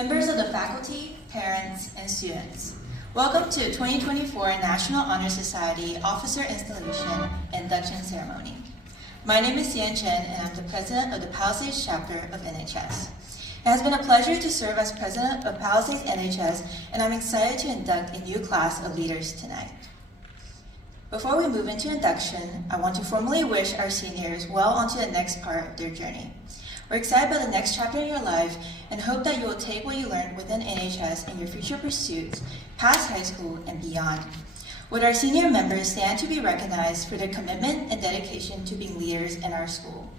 members of the faculty, parents, and students. Welcome to the 2024 National Honor Society Officer Installation Induction Ceremony. My name is Xian Chen, and I'm the president of the Palisades chapter of NHS. It has been a pleasure to serve as president of Palisades NHS, and I'm excited to induct a new class of leaders tonight. Before we move into induction, I want to formally wish our seniors well onto the next part of their journey. We're excited about the next chapter in your life and hope that you will take what you learned within NHS in your future pursuits, past high school and beyond. Would our senior members stand to be recognized for their commitment and dedication to being leaders in our school?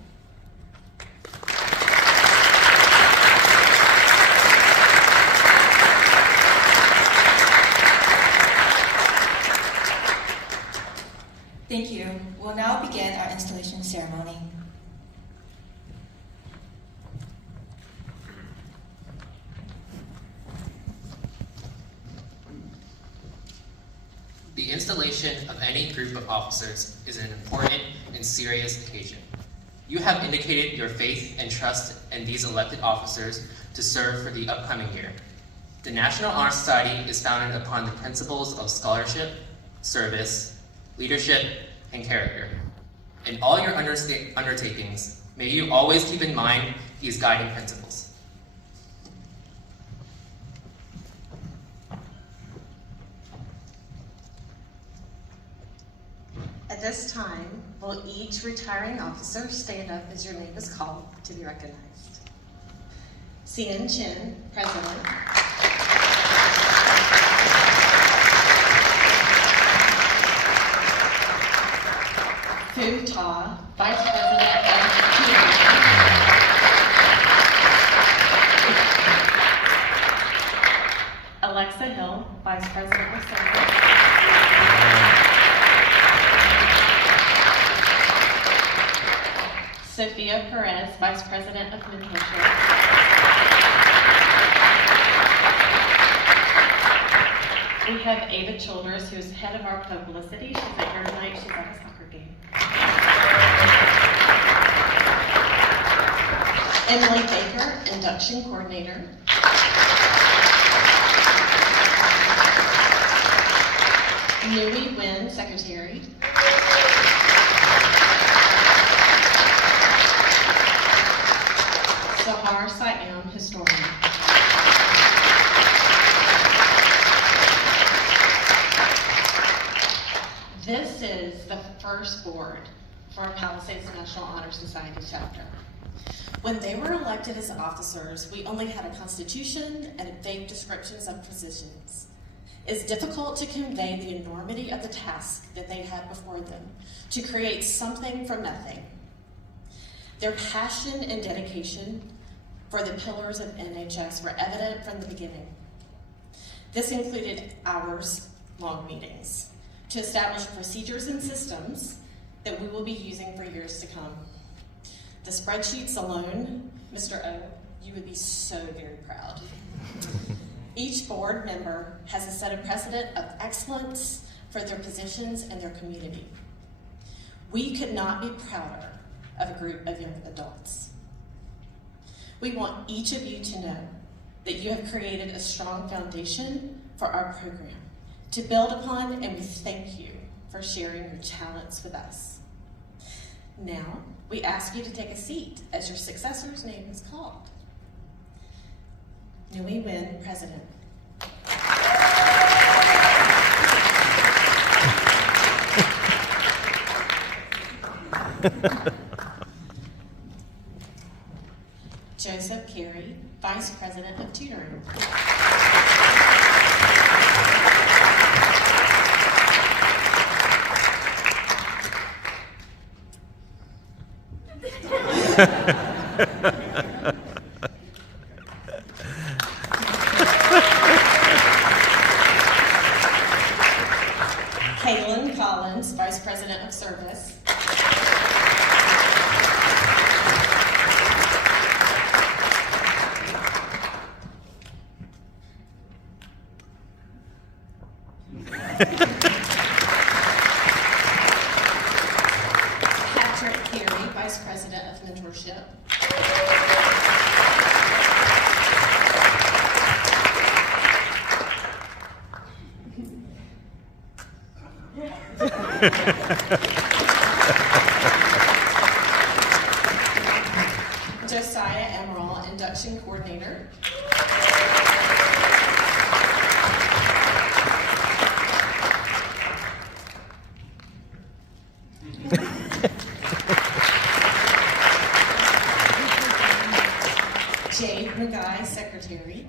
Thank you. We'll now begin our installation ceremony. The installation of any group of officers is an important and serious occasion. You have indicated your faith and trust in these elected officers to serve for the upcoming year. The National Honor Society is founded upon the principles of scholarship, service, leadership, and character. In all your undertakings, may you always keep in mind these guiding principles. At this time, will each retiring officer stand up as your name is called to be recognized? Xian Chen, President. Fu Ta, Vice President of Alexa Hill, Vice President of Service. Sophia Perez, Vice President of Mentorship. We have Ava Childers, who is head of our publicity. She's at here tonight. She's at a soccer game. Emily Baker, Induction Coordinator. Nui Nguyen, Secretary. Sahar Siam, Historian. This is the first board for our Palisades National Honor Society chapter. When they were elected as officers, we only had a constitution and vague descriptions of positions. It's difficult to convey the enormity of the task that they had before them, to create something from nothing. Their passion and dedication for the pillars of NHS were evident from the beginning. This included hours-long meetings to establish procedures and systems that we will be using for years to come. The spreadsheets alone, Mr. O, you would be so very proud. Each board member has a set of precedent of excellence for their positions and their community. We could not be prouder of a group of young adults. We want each of you to know that you have created a strong foundation for our program to build upon, and we thank you for sharing your talents with us. Now, we ask you to take a seat as your successor's name is called. Nui Nguyen, President. Joseph Carey, Vice President of Tutoring. Kaylin Collins, Vice President of Service. Patrick Carey, Vice President of Mentorship. Josiah Emerald, Induction Coordinator. Jade McGuy, Secretary.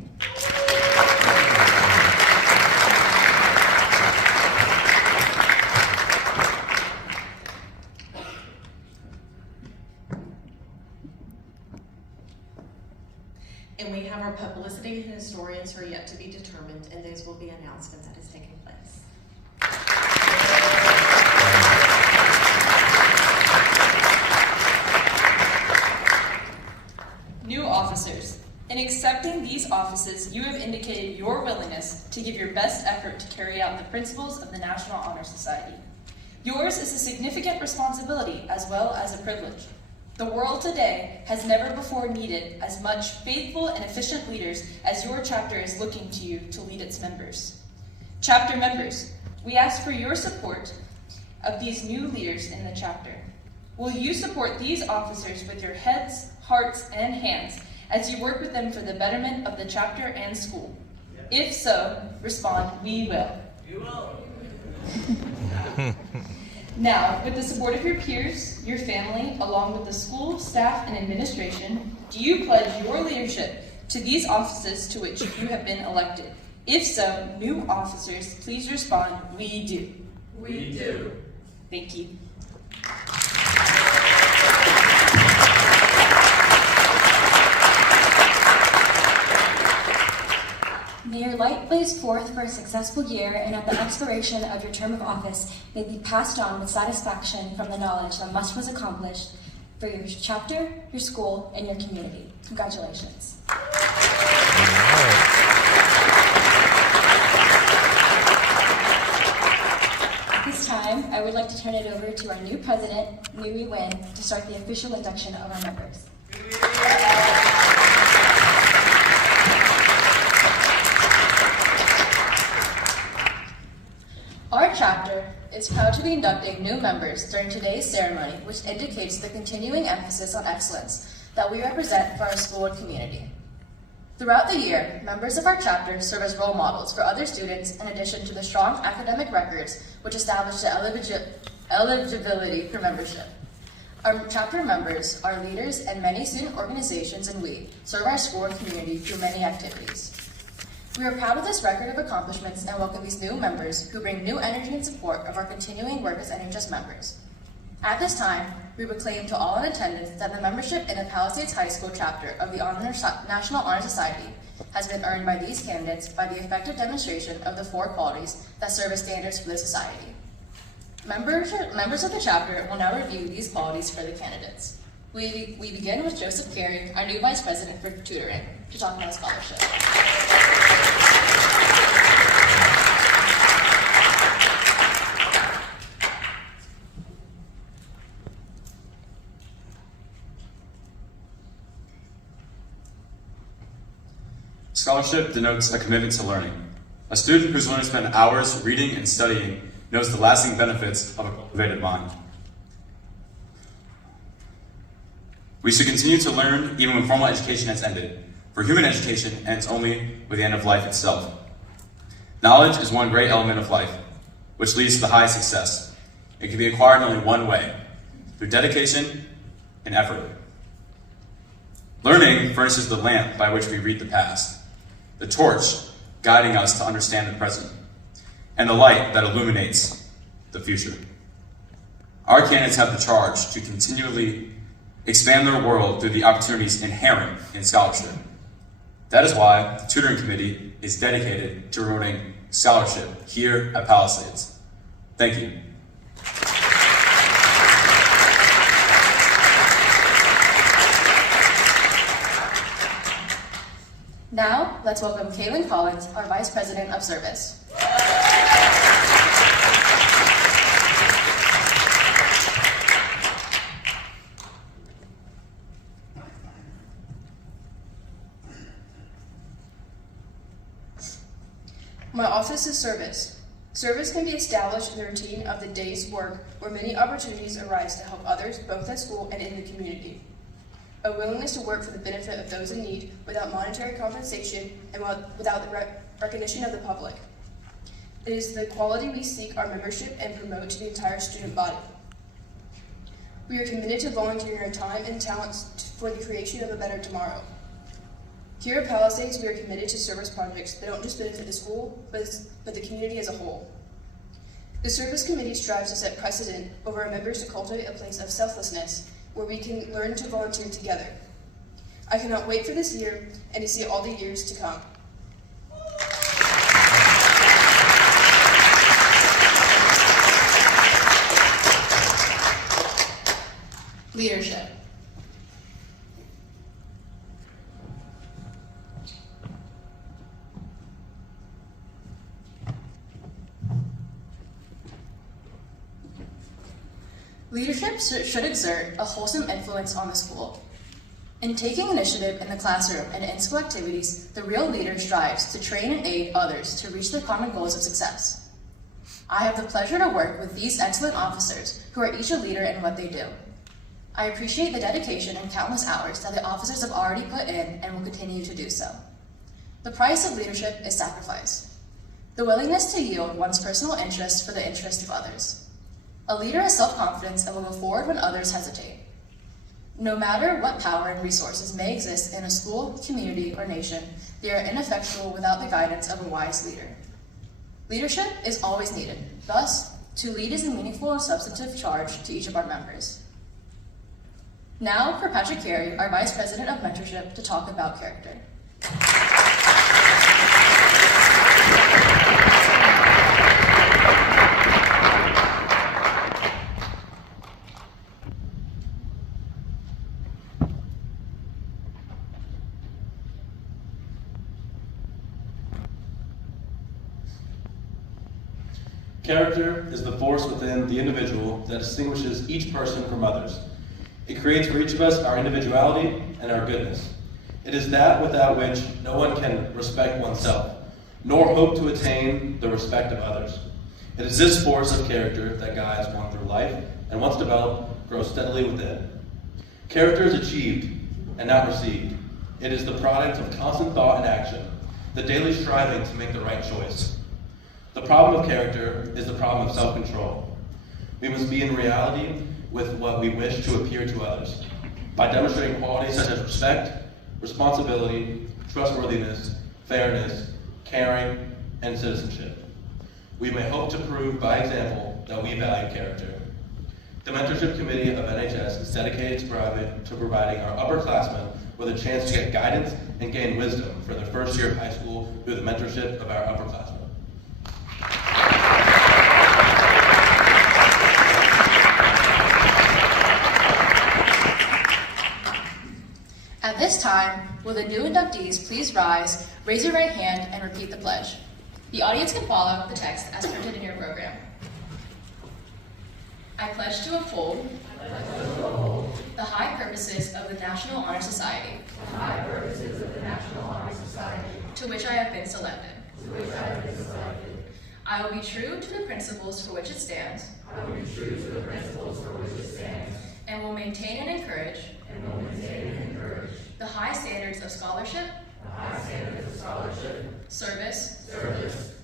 And we have our publicity historians who are yet to be determined, and those will be announced when that is taking place. New officers. In accepting these offices, you have indicated your willingness to give your best effort to carry out the principles of the National Honor Society. Yours is a significant responsibility as well as a privilege. The world today has never before needed as much faithful and efficient leaders as your chapter is looking to you to lead its members. Chapter members, we ask for your support of these new leaders in the chapter. Will you support these officers with your heads, hearts, and hands as you work with them for the betterment of the chapter and school? If so, respond, "We will." We will. Now, with the support of your peers, your family, along with the school, staff, and administration, do you pledge your leadership to these offices to which you have been elected? If so, new officers, please respond, "We do." We do. Thank you. May your light blaze forth for a successful year, and at the expiration of your term of office, may be passed on with satisfaction from the knowledge that much was accomplished for your chapter, your school, and your community. Congratulations. At this time, I would like to turn it over to our new president, Nui Win, to start the official induction of our members. Our chapter is proud to be inducting new members during today's ceremony, which indicates the continuing emphasis on excellence that we represent for our school and community. Throughout the year, members of our chapter serve as role models for other students in addition to the strong academic records which establish the eligibility for membership. Our chapter members are leaders in many student organizations, and we serve our school and community through many activities. We are proud of this record of accomplishments and welcome these new members who bring new energy and support of our continuing work as NHS members. At this time, we proclaim to all in attendance that the membership in the Palisades High School chapter of the National Honor Society has been earned by these candidates by the effective demonstration of the 4 qualities that serve as standards for the society. Members of the chapter will now review these qualities for the candidates. We begin with Joseph Carey, our new Vice President for Tutoring, to talk about scholarship. Scholarship denotes a commitment to learning. A student who's willing to spend hours reading and studying knows the lasting benefits of a cultivated mind. We should continue to learn even when formal education has ended. For human education ends only with the end of life itself. Knowledge is one great element of life, which leads to the highest success. It can be acquired in only one way, through dedication and effort. Learning furnishes the lamp by which we read the past, the torch guiding us to understand the present, and the light that illuminates the future. Our candidates have the charge to continually expand their world through the opportunities inherent in scholarship. That is why the Tutoring Committee is dedicated to promoting scholarship here at Palisades. Thank you. Now, let's welcome Kaylin Collins, our Vice President of Service. My office is service. Service can be established in the routine of the day's work where many opportunities arise to help others both at school and in the community. A willingness to work for the benefit of those in need without monetary compensation and without the recognition of the public. It is the quality we seek our membership and promote to the entire student body. We are committed to volunteering our time and talents for the creation of a better tomorrow. Here at Palisades, we are committed to service projects that don't just benefit the school, but the community as a whole. The Service Committee strives to set precedent over our members to cultivate a place of selflessness where we can learn to volunteer together. I cannot wait for this year and to see all the years to come. Leadership. Leadership should exert a wholesome influence on the school. In taking initiative in the classroom and in-school activities, the real leader strives to train and aid others to reach their common goals of success. I have the pleasure to work with these excellent officers who are each a leader in what they do. I appreciate the dedication and countless hours that the officers have already put in and will continue to do so. The price of leadership is sacrifice. The willingness to yield one's personal interest for the interest of others. A leader has self-confidence and will go forward when others hesitate. No matter what power and resources may exist in a school, community, or nation, they are ineffectual without the guidance of a wise leader. Leadership is always needed. Thus, to lead is a meaningful and substantive charge to each of our members. Now for Patrick Carey, our Vice President of Mentorship, to talk about character. Character is the force within the individual that distinguishes each person from others. It creates for each of us our individuality and our goodness. It is that without which no one can respect oneself, nor hope to attain the respect of others. It is this force of character that guides one through life, and once developed, grows steadily within. Character is achieved and not received. It is the product of constant thought and action, the daily striving to make the right choice. The problem of character is the problem of self-control. We must be in reality with what we wish to appear to others, by demonstrating qualities such as respect, responsibility, trustworthiness, fairness, caring, and citizenship. We may hope to prove by example that we value character. The Mentorship Committee of NHS is dedicated to providing our upperclassmen with a chance to get guidance and gain wisdom for their first year of high school through the mentorship of our upperclassmen. At this time, will the new inductees please rise, raise your right hand, and repeat the pledge. The audience can follow the text as printed in your program. I pledge to uphold the high purposes of the National Honor Society, to which I have been selected. I will be true to the principles for which it stands, and will maintain and encourage the high standards of scholarship, service,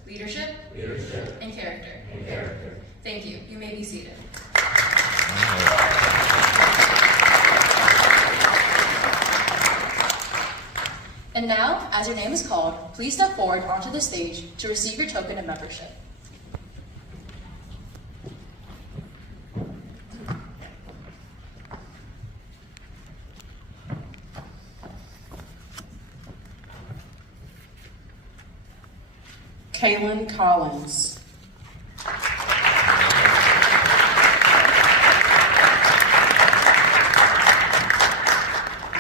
leadership, and character. Thank you. You may be seated. And now, as your name is called, please step forward onto the stage to receive your token of membership. Kaylin Collins.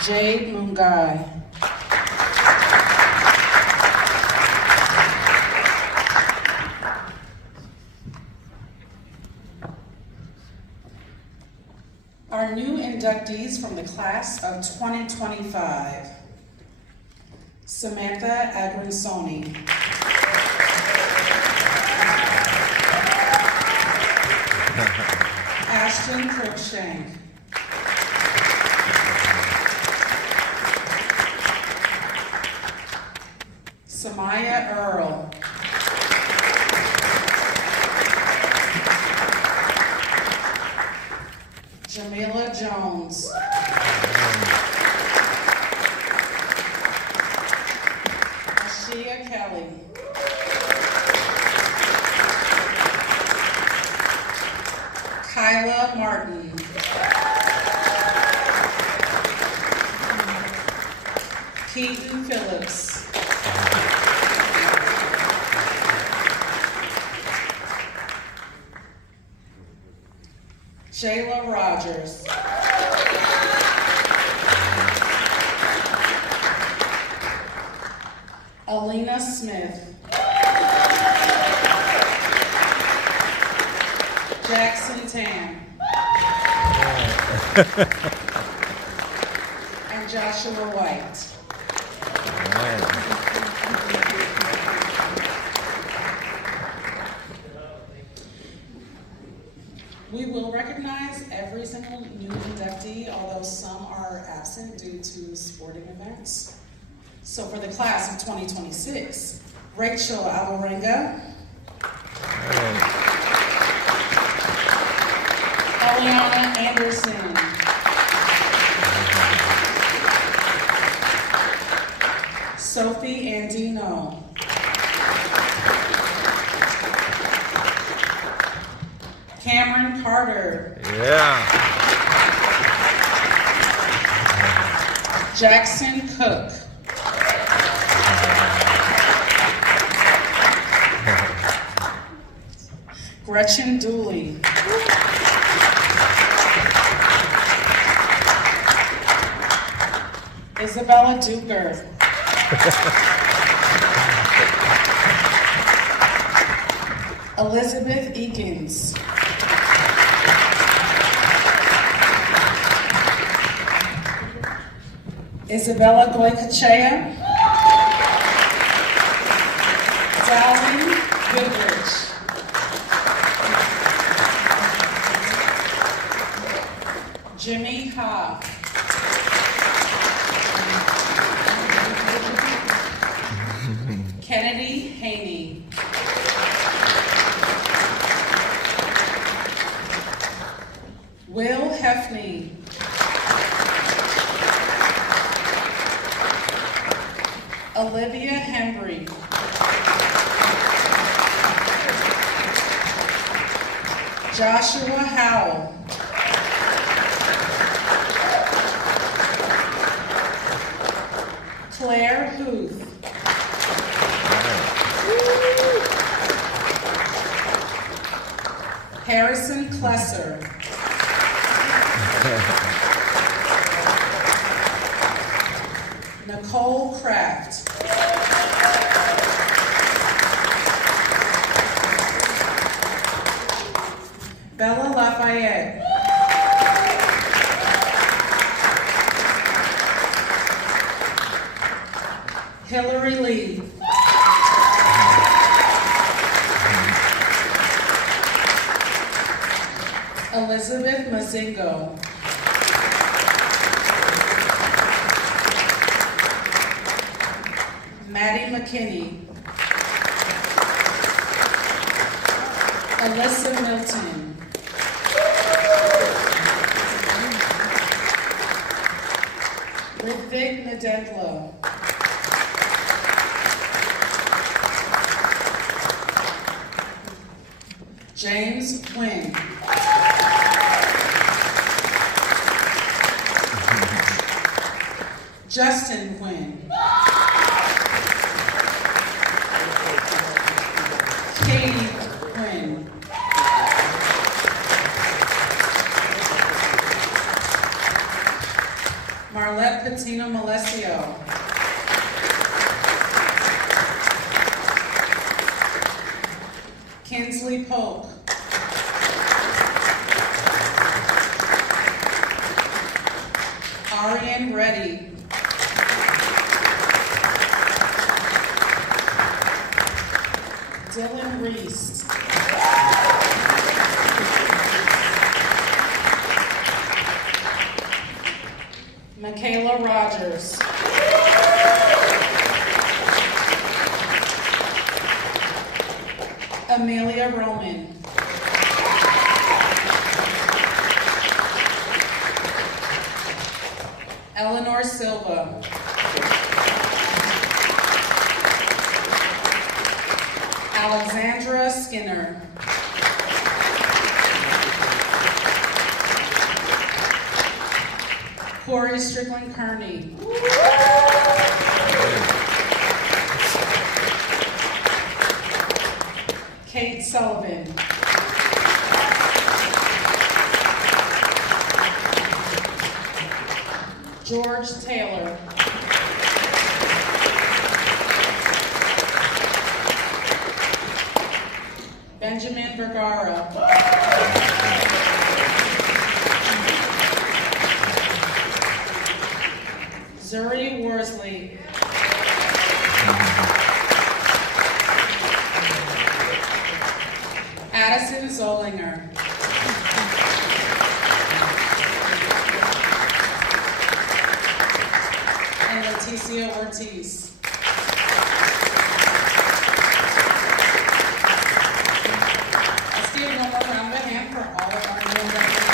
Jade Mungai. Our new inductees from the class of 2025. Samantha Agrinsoni. Ashton Cruikshank. Samaya Earl. Jamila Jones. Ashia Kelly. Kyla Martin. Keaton Phillips. Jayla Rogers. Alina Smith. Jackson Tam. And Joshua White. We will recognize every single new inductee, although some are absent due to sporting events. So for the class of 2026, Rachel Alvarenga, Eliana Anderson, Sophie Andino, Cameron Carter, Jackson Cook, Gretchen Dooley, Isabella Duker, Elizabeth Eakins, Isabella Goycochea, Dallin Goodrich, Jimmy Ha, Kennedy Haney, Will Hefney, Olivia Hembry, Joshua Howell, Claire Huth, Harrison Klesser, Nicole Kraft, Bella Lafayette, Hillary Lee, Elizabeth Mazingo, Maddie McKinney, Alyssa Milton, Ridvik Nadedlo, James Quinn, Justin Quinn, Katie Quinn, Marlette Patino Malesio, Kinsley Polk, Arian Reddy, Dylan Reese, Michaela Rogers. Amelia Roman. Eleanor Silva. Alexandra Skinner. Corey Strickland Kearney. Kate Sullivan. George Taylor. Benjamin Vergara. Zuri Worsley. Addison Zollinger. And Leticia Ortiz. Let's give one more round of a hand for all of our new inductees.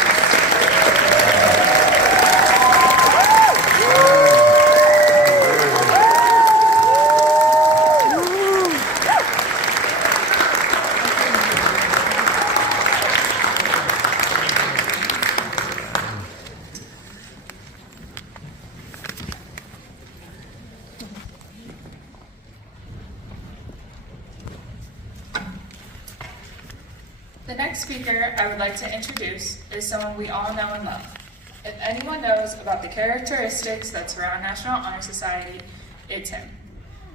The next speaker I would like to introduce is someone we all know and love. If anyone knows about the characteristics that surround National Honor Society, it's him.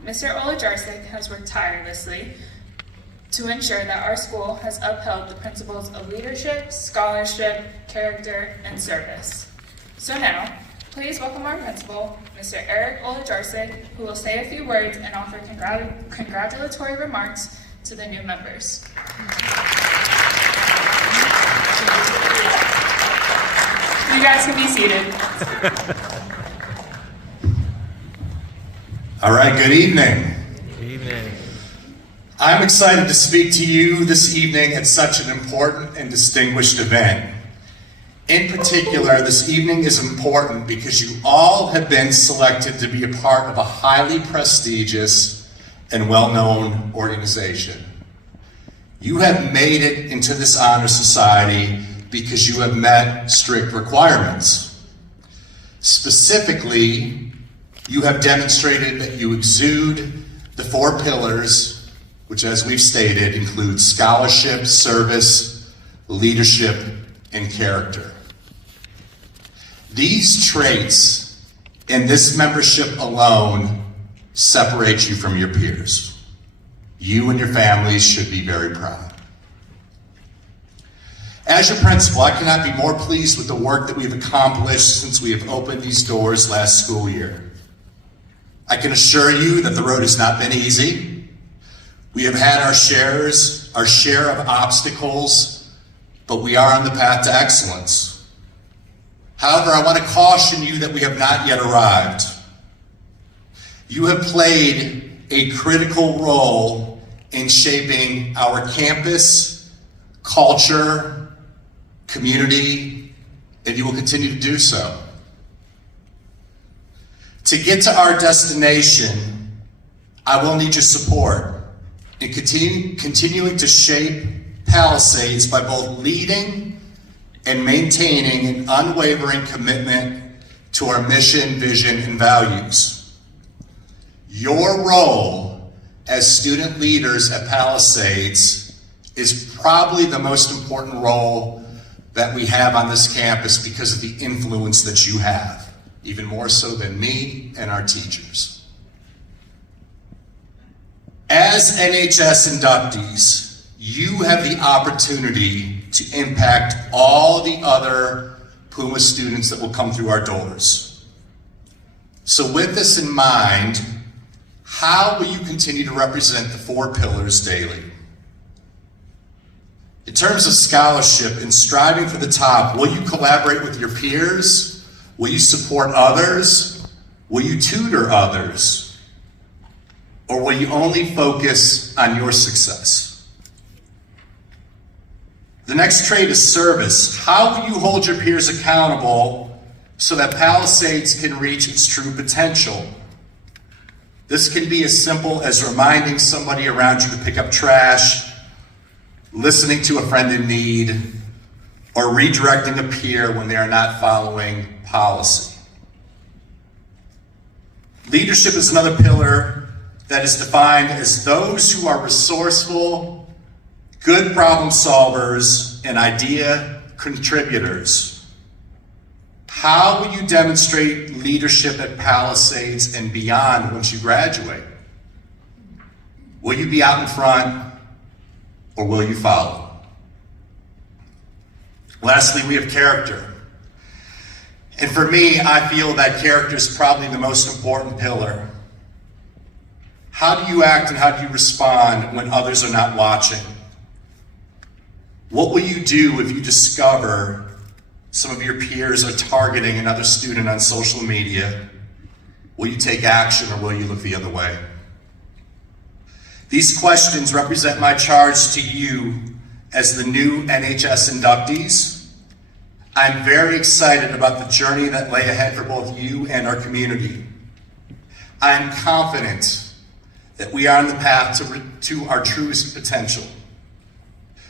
Mr. Olajarsik has worked tirelessly to ensure that our school has upheld the principles of leadership, scholarship, character, and service. So now, please welcome our principal, Mr. Eric Olajarsik, who will say a few words and offer congratulatory remarks to the new members. You guys can be seated. All right, good evening. Good evening. I'm excited to speak to you this evening at such an important and distinguished event. In particular, this evening is important because you all have been selected to be a part of a highly prestigious and well-known organization. You have made it into this honor society because you have met strict requirements. Specifically, you have demonstrated that you exude the 4 pillars, which, as we've stated, include scholarship, service, leadership, and character. These traits and this membership alone separate you from your peers. You and your families should be very proud. As your principal, I cannot be more pleased with the work that we've accomplished since we have opened these doors last school year. I can assure you that the road has not been easy. We have had our share of obstacles, but we are on the path to excellence. However, I want to caution you that we have not yet arrived. You have played a critical role in shaping our campus, culture, community, and you will continue to do so. To get to our destination, I will need your support in continuing to shape Palisades by both leading and maintaining an unwavering commitment to our mission, vision, and values. Your role as student leaders at Palisades is probably the most important role that we have on this campus because of the influence that you have, even more so than me and our teachers. As NHS inductees, you have the opportunity to impact all the other Puma students that will come through our doors. So with this in mind, how will you continue to represent the 4 pillars daily? In terms of scholarship and striving for the top, will you collaborate with your peers, Will you support others? Will you tutor others? Or will you only focus on your success? The next trait is service. How will you hold your peers accountable so that Palisades can reach its true potential? This can be as simple as reminding somebody around you to pick up trash, listening to a friend in need, or redirecting a peer when they are not following policy. Leadership is another pillar that is defined as those who are resourceful, good problem solvers, and idea contributors. How will you demonstrate leadership at Palisades and beyond once you graduate? Will you be out in front, or will you follow? Lastly, we have character. And for me, I feel that character is probably the most important pillar. How do you act and how do you respond when others are not watching? What will you do if you discover some of your peers are targeting another student on social media? Will you take action or will you look the other way? These questions represent my charge to you as the new NHS inductees. I'm very excited about the journey that lay ahead for both you and our community. I'm confident that we are on the path to our truest potential.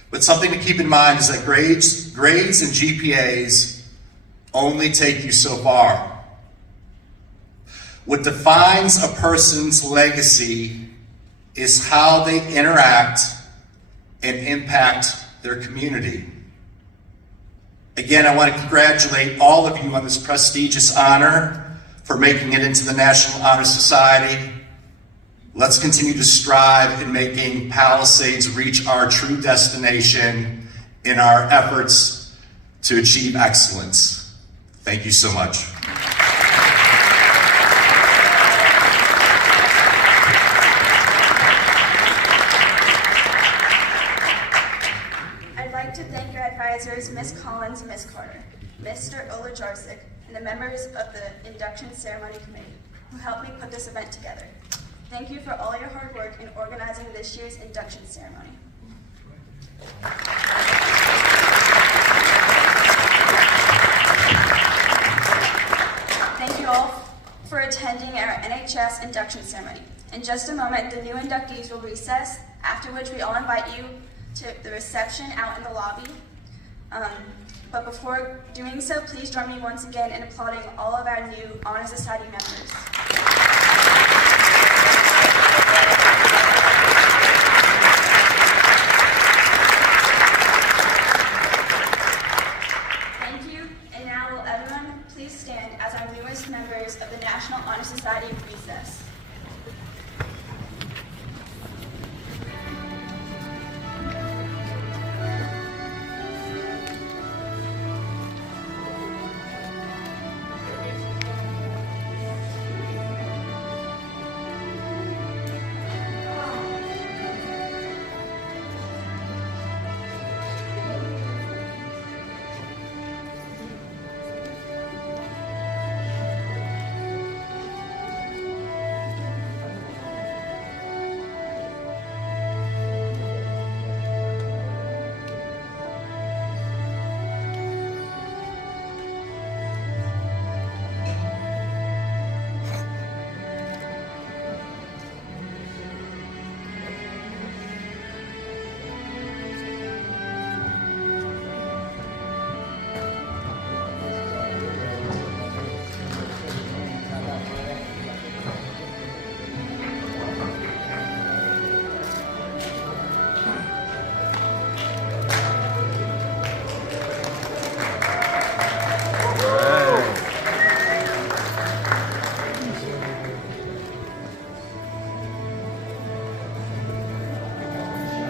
But something to keep in mind is that grades and GPAs only take you so far. What defines a person's legacy is how they interact and impact their community. Again, I want to congratulate all of you on this prestigious honor for making it into the National Honor Society. Let's continue to strive in making Palisades reach our true destination in our efforts to achieve excellence. Thank you so much. I'd like to thank your advisors, Ms. Collins and Ms. Carter, Mr. Olajarczyk, and the members of the Induction Ceremony Committee who helped me put this event together. Thank you for all your hard work in organizing this year's induction ceremony. Thank you all for attending our NHS induction ceremony. In just a moment, the new inductees will recess, after which we all invite you to the reception out in the lobby. But before doing so, please join me once again in applauding all of our new Honor Society members. Thank you, and now will everyone please stand as our newest members of the National Honor Society recess.